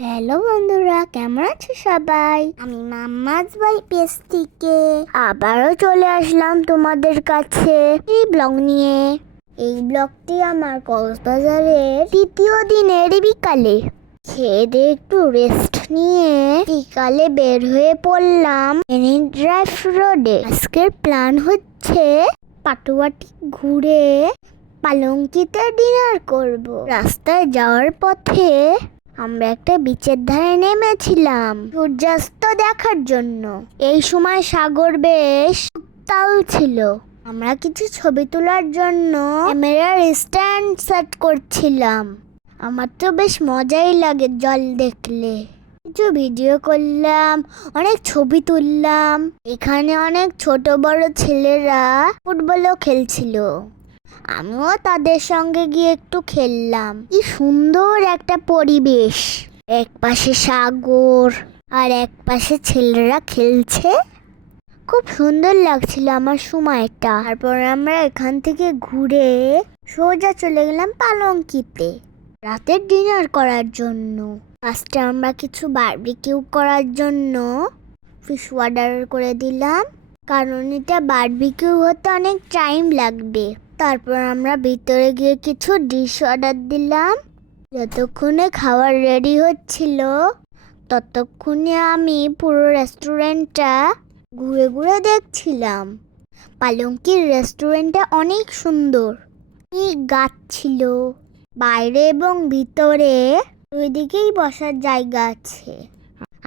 Hello বন্ধুরা, কেমন আছো সবাই? আমি মাম্মাজ বাই পেজ থেকে আবারও চলে আসলাম তোমাদের কাছে এই ব্লগ নিয়ে। এই ব্লগটি আমার কক্সবাজারের তৃতীয় দিনের বিকালে। খেয়ে দিয়ে একটু রেস্ট নিয়ে বিকালে বের হয়ে পড়লাম মেরিন ড্রাইভ রোডে। আজকের প্ল্যান হচ্ছে পাটুয়াটি ঘুরে পালঙ্কিতে ডিনার করব। রাস্তায় যাওয়ার পথে আমরা একটা বিচের ধারে নেমেছিলাম সূর্যাস্ত দেখার জন্য। এই সময় সাগর বেশ উত্তাল ছিল। আমরা কিছু ছবি তোলার জন্য ক্যামেরার স্ট্যান্ড সেট করছিলাম। আমার তো বেশ মজাই লাগে জল দেখলে। কিছু ভিডিও করলাম, অনেক ছবি তুললাম। এখানে অনেক ছোট বড় ছেলেরা ফুটবলও খেলছিল। আমিও তাদের সঙ্গে গিয়ে একটু খেললাম। কি সুন্দর একটা পরিবেশ, এক পাশে সাগর আর এক পাশে ছেলেরা খেলছে। খুব সুন্দর লাগছিল আমার সময়টা। তারপর আমরা এখান থেকে ঘুরে সোজা চলে গেলাম পালঙ্কিতে রাতের ডিনার করার জন্য। ফার্স্টে আমরা কিছু বারবিকিউ করার জন্য ফিশ অর্ডার করে দিলাম, কারণ এটা বারবিকিউ হতে অনেক টাইম লাগবে। তারপর আমরা ভিতরে গিয়ে কিছু ডিশ অর্ডার দিলাম। যতক্ষণে খাবার রেডি হচ্ছিল ততক্ষণে আমি পুরো রেস্টুরেন্টটা ঘুরে ঘুরে দেখছিলাম। পালঙ্কির রেস্টুরেন্টটা অনেক সুন্দর। গাছ ছিল বাইরে এবং ভিতরে, দুই দিকেই বসার জায়গা আছে।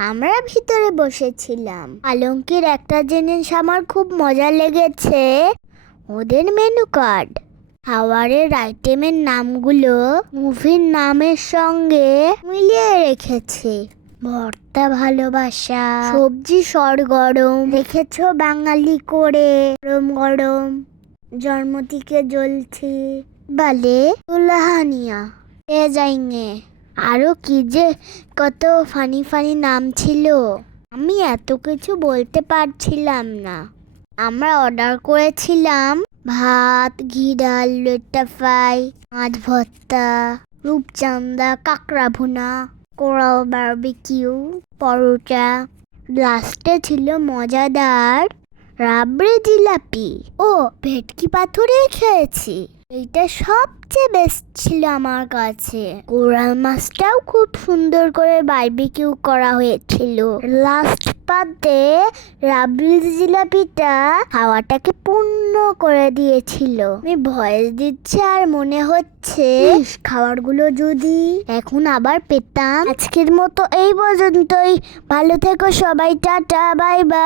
আমরা ভিতরে বসেছিলাম। পালঙ্কির একটা জিনিস আমার খুব মজা লেগেছে, ওদের মেনু কার্ড। খাবারের আইটেমের নামগুলো মুভির নামের সঙ্গে মিলিয়ে রেখেছে। ভর্তা ভালোবাসা, সবজি সরগরম রেখেছো বাঙালি করে, গরম গরম জন্মতিকে জ্বলছি বলে তুলাহানিয়া এ যাইঙে। আরো কি যে কত ফানি ফানি নাম ছিল, আমি এত কিছু বলতে পারছিলাম না। আমরা অর্ডার করেছিলাম ভাত, ঘি ডাল, লইট্টা ফ্রাই, মাছ ভর্তা, রূপচাঁদা, কাঁকড়া ভুনা, কোরাল বারবিকিউ, পরোটা। লাস্টে ছিল মজাদার রাবড়ি জিলাপি ও ভেটকি পাথরে খেয়েছি। এইটা সবচেয়ে বেস্ট ছিল আমার কাছে। কোরাল মাছটাও খুব সুন্দর করে বারবিকিউ করা হয়েছিল। লাস্ট পাতে রাবড়ি জিলাপিটা খাওয়াটাকে পূর্ণ করে দিয়েছিল। আমি ভয়েস দিচ্ছি আর মনে হচ্ছে খাবারগুলো যদি এখন আবার পেতাম। আজকের মতো এই পর্যন্তই। ভালো থেকো সবাই, টাটা, বাই বাই।